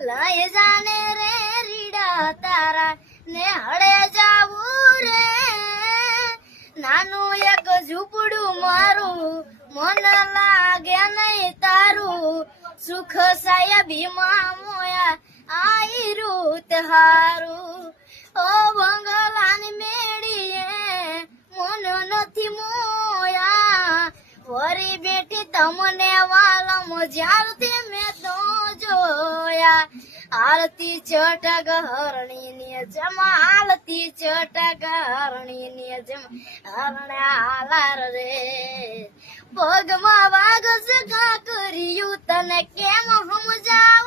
લઈ જાને રે રીડા તારા ને હળે જાવું રે નાનું એક ઝૂંપડું મારું મન લાગે નહીં તારું સુખ સાહેબીમાં મોયા આઈ રૂત હારું ઓ બંગલાની મેળીએ મન નથી મોયા વરી બેઠી તમને વાલમ જ્યારથી મેં તો જોયા આરતી ચટક હરણીની જેમ આરતી ચટક હરણીની જેમ હરણા હાલાર રે પગમાં વાગ સગા કર્યું તને કેમ સમજા